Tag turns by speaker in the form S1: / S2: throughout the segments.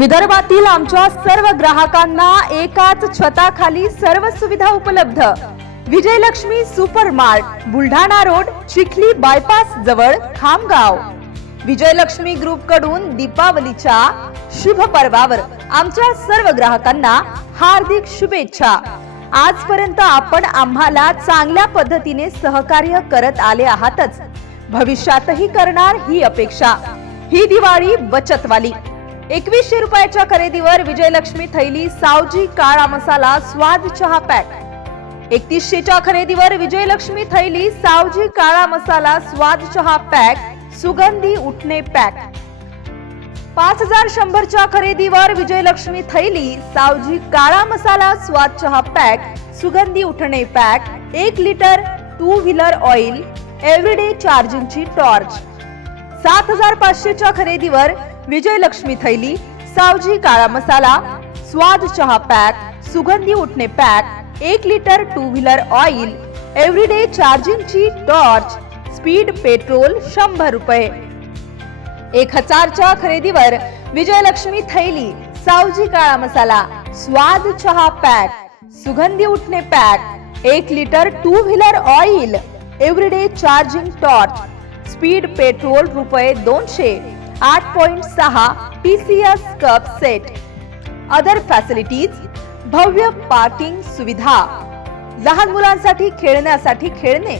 S1: विदर्भातील आमच्या सर्व ग्राहकांना एकाच छताखाली सर्व सुविधा उपलब्ध. Vijayalakshmi super mart Buldhana road Chikhli bypass जवळ खामगाव. विजयलक्ष्मी ग्रुपकडून दीपावलीच्या शुभ पर्वावर आमच्या सर्व ग्राहकांना हार्दिक शुभेच्छा. आजपर्यंत आपण आम्हाला चांगल्या पद्धतीने सहकार्य करत आले आहातच. भविष्यातही करणार ही अपेक्षा. ही दिवाळी बचतवाली. एकवीसशे रुपयाच्या खरेदीवर विजयलक्ष्मी थैली सावजी काळा मसाला स्वाद चहा पॅक. एकतीसशेच्या खरेदीवर विजयलक्ष्मी थैली सावजी काळा मसाला स्वाद चहा पॅक सुगंधी उठणे पॅक. पाच हजार शंभरच्या खरेदीवर विजयलक्ष्मी थैली सावजी काळा मसाला स्वाद चहा पॅक सुगंधी उठणे पॅक एक litre two wheeler oil everyday चार्जिंगची torch. सात हजार पाचशेच्या खरेदीवर विजयलक्ष्मी थैली सावजी काळा मसाला स्वाद चहा पॅक सुगंधी उठणे पॅक एक litre two wheeler oil everyday चार्जिंगची torch speed petrol शंभर रुपये. एक हजारच्या खरेदीवर विजयलक्ष्मी थैली सावजी काळा मसाला स्वाद चहा पॅक सुगंधी उठणे पॅक एक litre two wheeler oil everyday charging torch speed petrol रुपये दोनशे. आठ पॉइंट सहा T C S cup set. Other facilities भव्य पार्किंग सुविधा. लहान मुलांसाठी खेळण्यासाठी खेळणे.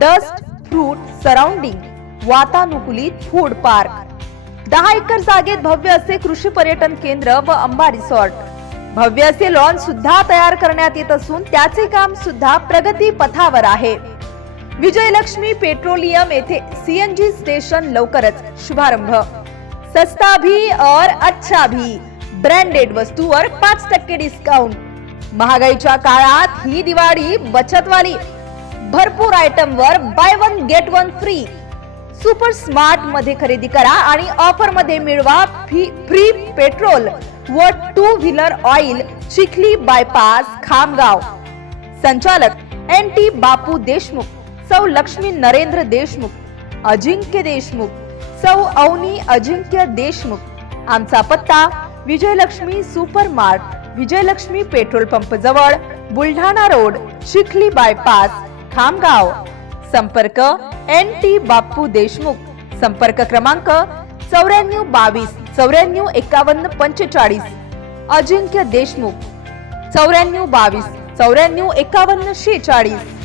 S1: डस्ट फ्रूट सराउंडिंग वातानुकूलित फूड पार्क दहा एकर जागेत भव्य असे कृषी पर्यटन केंद्र व अंबा रिसॉर्ट भव्य असे लॉन सुद्धा तयार करण्यात येत असून त्याचे काम सुद्धा प्रगती पथावर आहे. विजयलक्ष्मी पेट्रोलियम येथे सीएनजी स्टेशन लवकरच शुभारंभ. सस्ता भी और अच्छा भी ब्रँडेड वस्तूवर पाच टक्के डिस्काउंट महागाईच्या काळात ही दिवाळी बचतवाली. भरपूर आयटम वर buy one get one free super स्मार्टमध्ये खरेदी करा आणि ऑफरमध्ये मिळवा फ्री पेट्रोल व two wheeler oil Chikhli bypass Khamgaon. संचालक एन टी बापू देशमुख. सौ लक्ष्मी नरेंद्र देशमुख अजिंक्य देशमुख सौ अवनी अजिंक्य देशमुख. आमचा पत्ता Vijayalakshmi super mart Vijayalakshmi petrol pump जवळ बुलढाणा रोड चिखली बायपास खामगाव. संपर्क एन टी बाप्पू देशमुख. संपर्क क्रमांक चौऱ्याण्णव बावीस चौऱ्याण्णव एकावन्न पंचेचाळीस. अजिंक्य देशमुख. चौऱ्याण्णव बावीस चौऱ्याण्णव एकावन्न शेचाळीस.